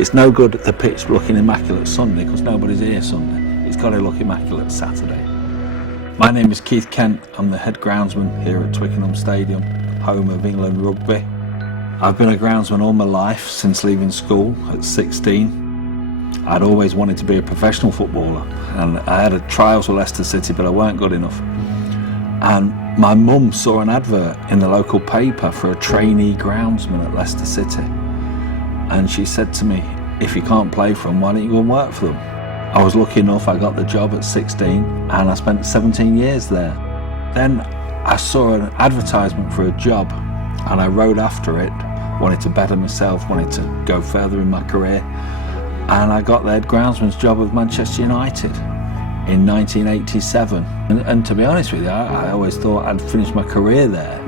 It's no good the pitch looking immaculate Sunday because nobody's here Sunday. It's got to look immaculate Saturday. My name is Keith Kent. I'm the head groundsman here at Twickenham Stadium, home of England rugby. I've been a groundsman all my life since leaving school at 16. I'd always wanted to be a professional footballer, and I had a trials with Leicester City, but I weren't good enough. And my mum saw an advert in the local paper for a trainee groundsman at Leicester City. And she said to me, if you can't play for them, why don't you go and work for them? I was lucky enough, I got the job at 16 and I spent 17 years there. Then I saw an advertisement for a job and I rode after it, wanted to better myself, wanted to go further in my career. And I got the head groundsman's job of Manchester United in 1987. And to be honest with you, I always thought I'd finished my career there.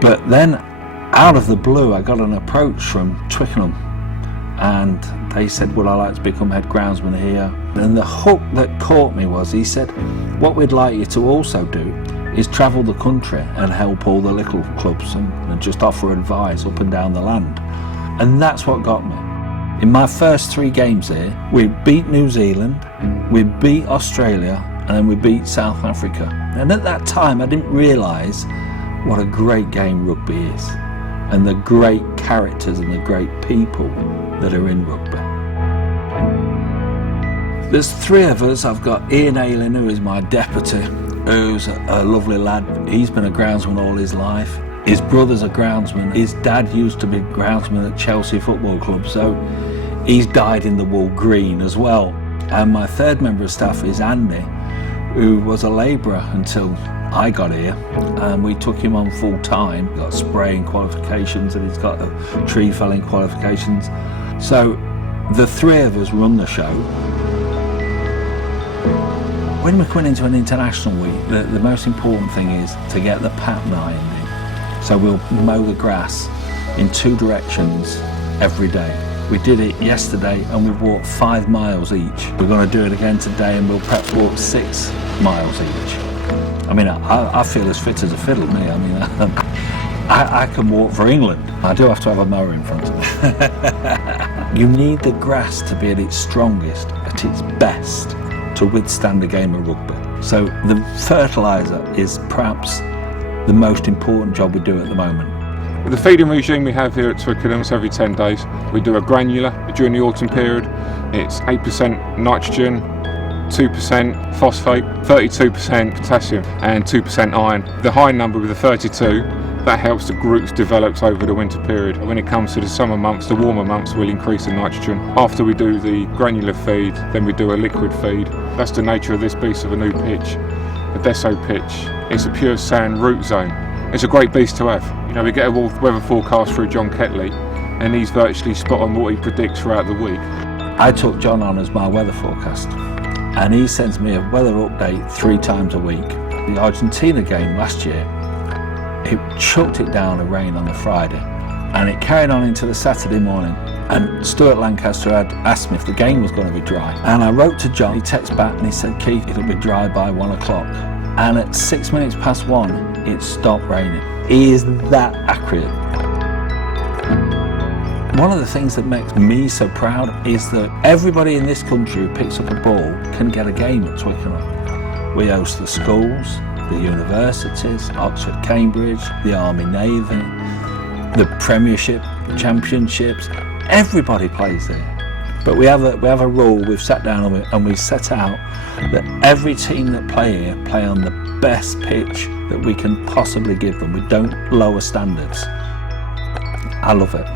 But then out of the blue, I got an approach from Twickenham and they said, would I like to become head groundsman here? And the hook that caught me was, he said, what we'd like you to also do is travel the country and help all the little clubs and just offer advice up and down the land. And that's what got me. In my first 3 games here, we beat New Zealand, we beat Australia, and then we beat South Africa. And at that time, I didn't realise what a great game rugby is, and the great characters and the great people that are in rugby. There's 3 of us. I've got Ian Ayling, who is my deputy, who's a lovely lad. He's been a groundsman all his life. His brother's a groundsman. His dad used to be groundsman at Chelsea Football Club, so he's dyed in the wool green as well. And my 3rd member of staff is Andy, who was a labourer until I got here, and we took him on full time. He's got spraying qualifications and he's got tree felling qualifications. So the 3 of us run the show. When we're coming into an international week, the most important thing is to get the pattern ironed in. So we'll mow the grass in 2 directions every day. We did it yesterday and we walked 5 miles each. We're going to do it again today and we'll perhaps walk 6 miles each. I mean, I feel as fit as a fiddle, me. I mean, I can walk for England. I do have to have a mower in front of me. You need the grass to be at its strongest, at its best, to withstand a game of rugby. So the fertiliser is perhaps the most important job we do at the moment. The feeding regime we have here at Twickenham is every 10 days. We do a granular during the autumn period. It's 8% nitrogen, 2% phosphate, 32% potassium and 2% iron. The high number with the 32, that helps the roots develop over the winter period. When it comes to the summer months, the warmer months, we'll increase the nitrogen. After we do the granular feed, then we do a liquid feed. That's the nature of this beast of a new pitch, the Deso pitch. It's a pure sand root zone. It's a great beast to have. You know, we get a weather forecast through John Ketley and he's virtually spot on what he predicts throughout the week. I took John on as my weather forecast and he sends me a weather update 3 times a week. The Argentina game last year, it chucked it down of rain on the Friday and it carried on into the Saturday morning, and Stuart Lancaster had asked me if the game was going to be dry, and I wrote to John. He texted back and he said, Keith, it'll be dry by 1 o'clock. And at 6 minutes past 1 it stopped raining. He is that accurate. One of the things that makes me so proud is that everybody in this country who picks up a ball can get a game at Twickenham. We host the schools, the universities, Oxford, Cambridge, the Army, Navy, the Premiership, Championships. Everybody plays there. But we have a rule. We've sat down and we set out that every team that play here play on the best pitch that we can possibly give them. We don't lower standards. I love it.